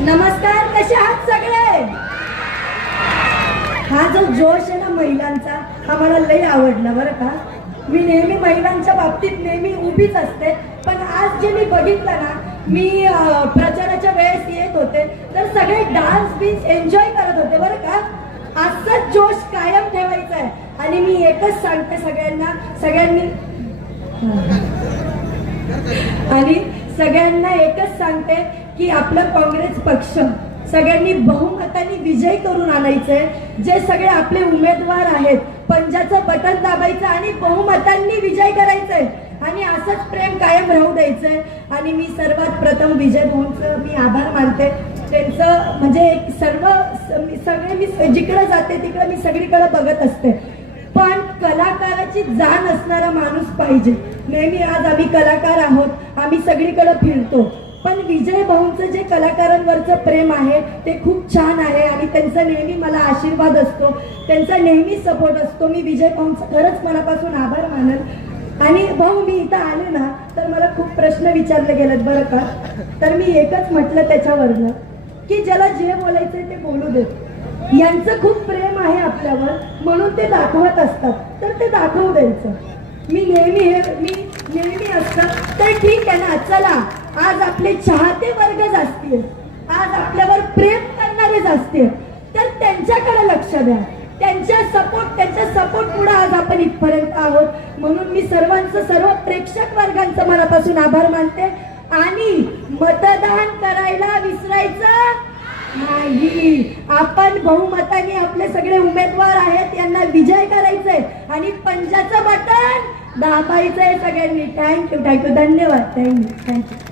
नमस्कार, कसे आहात सगळे? हा जो जोश आहे ना महिलांचा, हा मला लई आवडला बरं का. मी नेहमी महिलांच्या बाबतीत नेहमी उभीच असते, पण आज जे मी बघितलं ना, मी प्रचाराच्या वेळेस येत होते तर सगळे डान्स बीन्स एन्जॉय करत होते बरं का. असंच जोश कायम ठेवायचा आहे. आणि मी एकच सांगते सगळ्यांना एकच सांगते की आपलं काँग्रेस पक्ष सगळ्यांनी बहुमताने विजय करून आणायचंय. जे सगळे आपले उमेदवार आहेत, पंजाचं बटन दाबायचं आणि बहुमतांनी विजय करायचंय आणि असंच प्रेम कायम राहू द्यायचंय. आणि मी सर्वात प्रथम विजय भाऊंचं मी आभार मानते. त्यांचं म्हणजे सगळे मी जिकडे जाते तिकडे मी सगळीकडे बघत असते, पण कलाकाराची जाण असणारा माणूस पाहिजे. नेहमी आज आम्ही कलाकार आहोत, आम्ही सगळीकडे फिरतो, पण विजय भाऊंचं जे कलाकारांवरचं प्रेम आहे ते खूप छान आहे आणि त्यांचा नेहमी मला आशीर्वाद असतो, त्यांचा नेहमी सपोर्ट असतो. मी विजय भाऊंचं खरंच मनापासून आभार मानेल. आणि भाऊ, मी इथं आले ना तर मला खूप प्रश्न विचारले गेलेत बरं का. तर मी एकच म्हटलं त्याच्यावरनं की ज्याला जे बोलायचंय ते बोलू देत. यांचं खूप प्रेम आहे आपल्यावर म्हणून ते दाखवत असतात, तर ते दाखवू द्यायचं. मी नेहमी असतं तर ठीक आहे ना. चला, आज आपले चाहते वर्गच असतील, आज आपल्यावर प्रेम करणारेच असतील, तर त्यांच्याकडे लक्ष द्या. त्यांच्या सपोर्ट पुढे आज आपण इथपर्यंत आहोत. म्हणून मी सर्व प्रेक्षक वर्गांचं मनापासून आभार मानते. आणि मतदान करायला विसरायचं नाही. आपण बहुमताने आपले सगळे उमेदवार आहेत यांना विजय करायचंय आणि पंजाचं बटन दाबायचंय सगळ्यांनी. थँक्यू, धन्यवाद, थँक्यू.